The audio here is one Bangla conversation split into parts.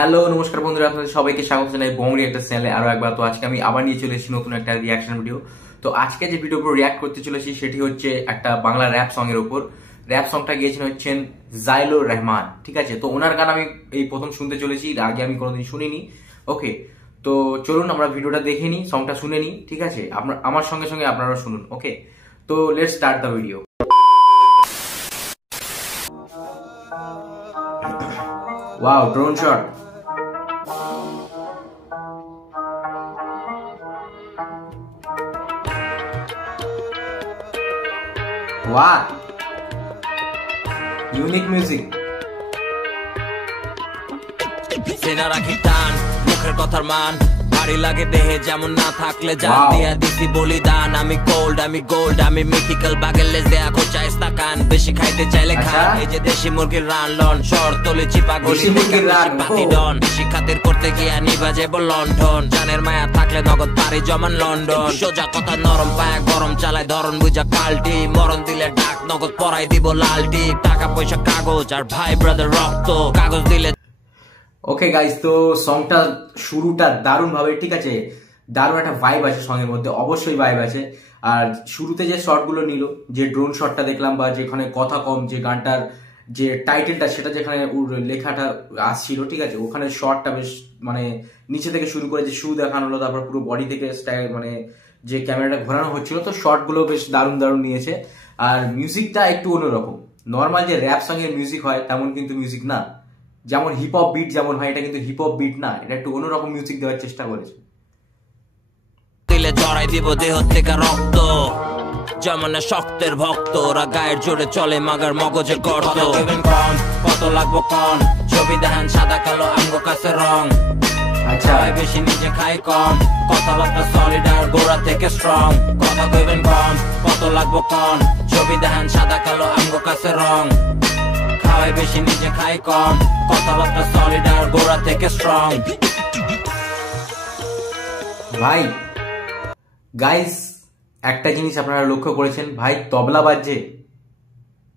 হ্যালো নমস্কার বন্ধুরা, আপনাদের সবাইকে স্বাগত জানাই বং রিঅ্যাক্টর চ্যানেলে আরো একবার। তো আজকে আমি আবার নিয়ে চলে এসেছি নতুন একটা রিঅ্যাকশন ভিডিও। তো আজকে যে ভিডিওর উপর রিঅ্যাক্ট করতে চলেছি সেটি হচ্ছে একটা বাংলা র্যাপ সং এর উপর। র্যাপ সংটা গিয়েছেন হচ্ছেন জাইলুর রহমান, ঠিক আছে। তো ওনার গান আমি এই প্রথম শুনতে চলেছি, এর আগে আমি কোনোদিন শুনিনি। ওকে, তো চলুন আমরা ভিডিওটা দেখে নিই, সংটা শুনে নিই, ঠিক আছে। আমার সঙ্গে সঙ্গে আপনারাও শুনুন। ওকে, তো let's start the video. Wow, drone shot. What? Unique music. সেনা রাখি টান, মুখের কথার মান ভারী লাগে দেহে, যেমন না থাকলে জান দিয়া দিছি বলিদান। আমি গোল্ড, আমি গোল্ড, আমি মিথিক্যাল, বাগের লেজ দেয়া খোঁচায় স্তাকান। বেশি খাইতে চাইলে খান, এই যে দেশি মুরগির রান লন, শহর তলে চিপা গলি পাতি ডন। শিক্ষাতের করতে গিয়া নিবা যাব লন্ডন, জানের মায়া থাকলে নগদ পারি জমান লন্ডন। সোজা কথা নরম পায়া গরম চালায় ধরন বুঝা কালটি, মরণ দিলে ডাক নগদ পরাই দিব লালটি। টাকা পয়সা কাগজ আর ভাই ব্রাদার রক্ত, কাগজ দিলে। ওকে গাইস, তো সংটা শুরুটা দারুণ ভাবে, ঠিক আছে। দারুণ একটা ভাইব আছে সঙ্গের মধ্যে, অবশ্যই ভাইব আছে। আর শুরুতে যে শটগুলো নিল, যে ড্রোন শটটা দেখলাম, বা যেখানে কথা কম, যে গানটার যে টাইটেলটা সেটা যেখানে লেখাটা আসছিল, ঠিক আছে, ওখানে শটটা বেশ মানে নিচে থেকে শুরু করে যে শু দেখানো হলো, তারপর পুরো বডি থেকে মানে যে ক্যামেরাটা ঘোরানো হচ্ছিল, তো শটগুলো বেশ দারুণ দারুণ নিয়েছে। আর মিউজিকটা একটু অন্যরকম। নর্মাল যে র্যাপ সঙ্গের মিউজিক হয় তেমন কিন্তু মিউজিক না, যেমন হিপ হপ বিট যেমন হয়, এটা কিন্তু হিপ হপ বিট না, এটা একটু অন্যরকম মিউজিক দেওয়ার চেষ্টা করেছে। দিলে জড়াই দিব দেহ থেকে রক্ত, যেমন শক্তের ভক্ত, ওরা গায়ের জোরে চলে মাগার মগজে গর্ত। কত লাগবো কন, ছবি দেখান সাদা কালো আমগো কাছে রং। আচ্ছা, বেশি নিজে খাই কম, কথাবার্তা সলিড আর গোড়া থেকে স্ট্রং। কথা কইবেন কম, কত লাগবো কন, ছবি দেখান সাদা কালো আমগো কাছে রং। খাওয়াই বেশি নিজে খাই কম, কথাবার্তা সলিড আর গোড়া থেকে স্ট্রং। ভাই গাইস, একটা জিনিস আপনারা লক্ষ্য করেছেন, ভাই তবলা বাজছে,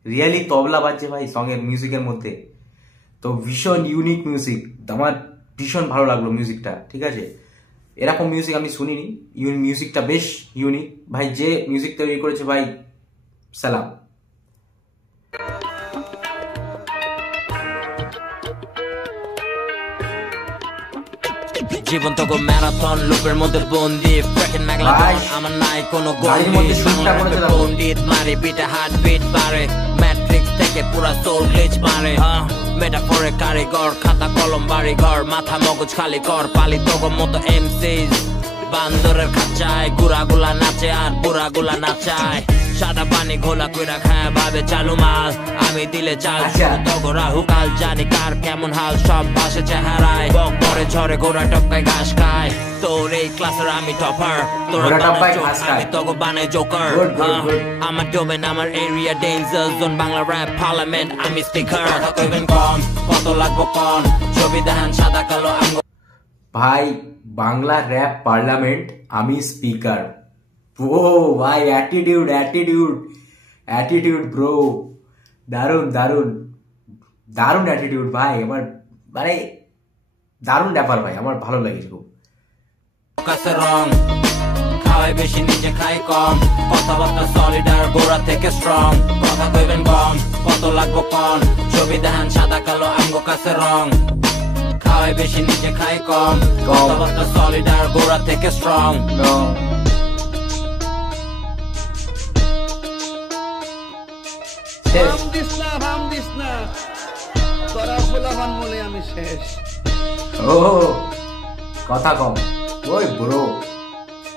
রিয়েলি তবলা বাজছে ভাই সঙ্গের মিউজিকের মধ্যে। তো ভীষণ ইউনিক মিউজিক, আমার ভীষণ ভালো লাগলো মিউজিকটা, ঠিক আছে। এরকম মিউজিক আমি শুনিনি, মিউজিকটা বেশ ইউনিক ভাই। যে মিউজিক তৈরি করেছে ভাই, সালাম। জীবন তো ম্যারাথন, লুপের মধ্যে বন্দি, প্যাকেট নাগলা আমার নাই কোনো গন্ডি। পণ্ডিত মারে বিটা হার্ট বিট পারে, ম্যাট্রিক্স থেকে পুরা সোল গ্লিচ মারে। মেটাফোরে কারিগর, খাতা কলম বাড়ি ঘর, মাথা মগজ খালি কর। পালি তগর মতো এমসিস, বান্দরের খাঁচায় গুড়াগুলা নাচে আর বুড়াগুলা নাচায়। সাদা পানি ঘোলা কইরা খায় ভাবে চালু মাল, আমি দিলে চাল তগরা হুকাল। জানি কার কেমন হাল, সব পাশে চেহারায় বক পরে ঝরে ঘোড়া টপকায় ঘাস খায়। তোর এই ক্লাসের আমি টপার, তোর আমি তগো বানাই জোকার। আমার ডোমেন, আমার area danger zone, Bangla rap parliament আমি স্পিকার। কথা কইবেন কম, কত লাগবো কন, ছবি দেখান সাদা কালো আমগো। ভাই বাংলা র্যাপ পার্লামেন্ট আমি স্পিকার। ও ভাই, অ্যাটিটিউড অ্যাটিটিউড অ্যাটিটিউড ব্রো, দারুণ দারুণ দারুণ অ্যাটিটিউড ভাই। আমার মানে দারুণ ব্যাপার ভাই, আমার ভালো লাগে খুব। কাছে রং খাওয়াই বেশি নিজে খাই কম, কথাবার্তা সলিড আর গোড়া থেকে স্ট্রং। কথা কইবেন কম, কত লাগবো কন, ছবি দেখান সাদা কালো আমগো কাছে রং। খাওয়াই বেশি নিজে খাই কম, কথাবার্তা সলিড আর গোড়া থেকে স্ট্রং। ও কথা কম, ওই ব্রো,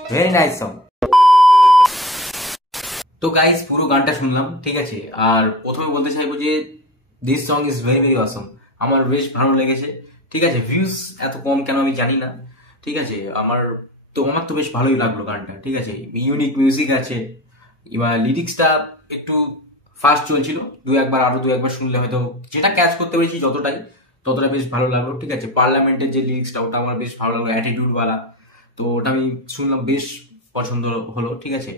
ভেরি নাইস সং। তো গাইস পুরো গানটা শুনলাম, ঠিক আছে। আর প্রথমে বলতে চাইবো যে this song is very very অসম, আমার বেশ ভালো লেগেছে, ঠিক আছে। ভিউজ এত কম কেন আমি জানি না, ঠিক আছে। আমার তো বেশ ভালোই লাগলো গানটা, ঠিক আছে। ইউনিক মিউজিক আছে, এবার লিরিক্সটা একটু ফাস্ট চলছিল, আরো দু একবার শুনলে হয়তো যেটা ক্যাচ করতে পেরেছি ততটা বেশ ভালো লাগলো, ঠিক আছে। পার্লামেন্টের যে লিরিক্সটা ওটা আমার বেশ ভালো লাগলো, অ্যাটিটিউড ওয়ালা, তো ওটা আমি শুনলাম, বেশ পছন্দ হলো, ঠিক আছে।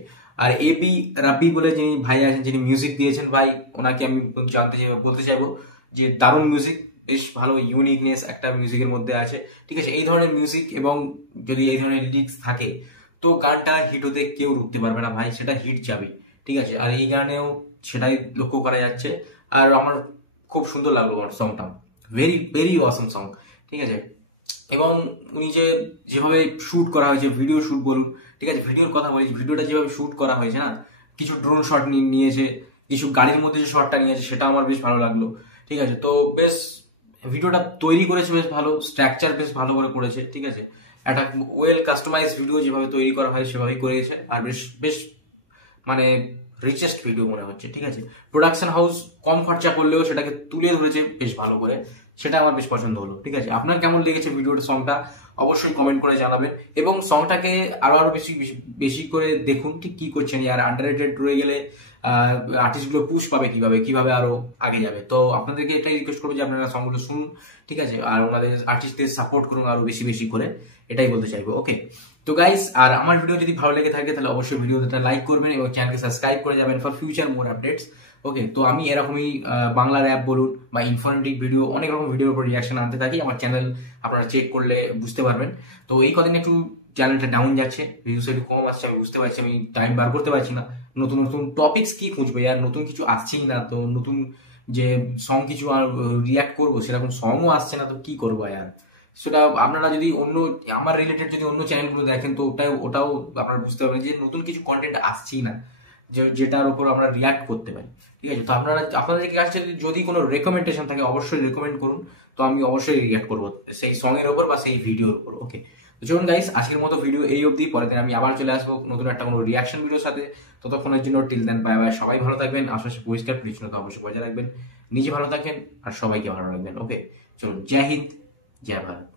আর এবি রাব্বি বলে যিনি ভাই আছেন, যিনি মিউজিক দিয়েছেন ভাই, ওনাকে আমি বলতে চাইবো যে দারুণ মিউজিক, বেশ ভালো ইউনিকনেস একটা মিউজিকের মধ্যে আছে, ঠিক আছে। এই ধরনের মিউজিক এবং যদি এই ধরনের লিরিক্স থাকে তো গানটা হিট হতে কেউ রুখতে পারবে না ভাই, সেটা হিট যাবে, ঠিক আছে। আর এই গানেও সেটাই লক্ষ্য করা যাচ্ছে। আর আমার খুব সুন্দর লাগলো সংটা, ভেরি ভেরি অসম সং, ঠিক আছে। এবং উনি যেভাবে শুট করা হয়েছে, ভিডিও শুট বলুন, ঠিক আছে, ভিডিওর কথা বলি, ভিডিওটা যেভাবে শুট করা হয়েছে না, কিছু ড্রোন শট নিয়েছে, কিছু গাড়ির মধ্যে যে শটটা নিয়েছে সেটা আমার বেশ ভালো লাগলো, ঠিক আছে। তো বেশ ভিডিওটা তৈরি করেছে বেশ ভালো, স্ট্রাকচার বেশ ভালো করে করেছে, ঠিক আছে। একটা ওয়েল কাস্টমাইজ ভিডিও যেভাবে তৈরি করা হয় সেভাবেই করেছে, আর বেশ বেশ মানে রিচেস্ট ভিডিও মনে হচ্ছে, ঠিক আছে। প্রোডাকশন হাউস কম খরচা করলেও সেটাকে তুলে ধরেছে বেশ ভালো করে, সেটা আমার বেশ পছন্দ হলো, ঠিক আছে। আপনার কেমন লেগেছে ভিডিওটা, সংটা অবশ্যই কমেন্ট করে জানাবেন। এবং সংটাকে আরো বেশি বেশি করে দেখুন ঠিক কি করছেন, আর আন্ডাররেটেড রয়ে গেলে আর্টিস্টগুলো পুশ পাবে কিভাবে আরো আগে যাবে। তো আপনাদেরকে এটাই রিকোয়েস্ট করবো যে আপনারা সংগুলো শুনুন, ঠিক আছে, আর ওনাদের আর্টিস্টদের সাপোর্ট করুন আরো বেশি বেশি করে, এটাই বলতে চাইবো। ওকে, তো গাইস, আর আমার ভিডিও যদি ভালো লেগে থাকে তাহলে অবশ্যই ভিডিওটা লাইক করবেন এবং চ্যানেলকে সাবস্ক্রাইব করে যাবেন ফর ফিউচার মোর আপডেটস। ওকে, তো আমি এরকমই বাংলা র্যাপ বলুন বা ইনফরমেটিভ ভিডিও, অনেক রকম ভিডিওর উপর রিয়াকশন আনতে থাকি। আমার চ্যানেল আপনারা চেক করলে বুঝতে পারবেন। তো এই কদিন একটু চ্যানেলটা ডাউন যাচ্ছে, ভিউস একটু কম আসছে, আমি বুঝতে পারছি, আমি টাইম বার করতে পারছি না। নতুন নতুন টপিকস কি খুঁজবো, আর নতুন কিছু আসছেই না, তো নতুন যে সং কিছু আর রিয়াক্ট করবো সেরকম সংও আসছে না, তো কি করবো আর। সেটা আপনারা যদি অন্য আমার রিলেটেড যদি অন্য চ্যানেলগুলো দেখেন তো ওটাও আপনারা বুঝতে পারবেন যে নতুন কিছু কন্টেন্ট আসছেই না, যেটার উপর আমরা রিয়াক্ট করতে পারি, ঠিক আছে। তো আপনাদের কাছে যদি কোনো রেকমেন্ডেশন থাকে অবশ্যই রেকমেন্ড করুন, তো আমি অবশ্যই রিয়াক্ট করবো সেই সং এর উপর বা সেই ভিডিওর উপর। ওকে, তো চলুন গাইস, আজকের মতো ভিডিও এই অবধি, পরের দিন আমি আবার চলে আসবো নতুন একটা কোনো রিয়াকশন ভিডিওর সাথে। ততক্ষণের জন্য টিল দেন বাই বাই, সবাই ভালো থাকবেন, আশেপাশে পরিষ্কার পরিচ্ছন্নতা অবশ্যই বজায় রাখবেন, নিজে ভালো থাকবেন আর সবাইকে ভালো রাখবেন। ওকে, চলুন, জয় হিন্দ, জয় ভারত।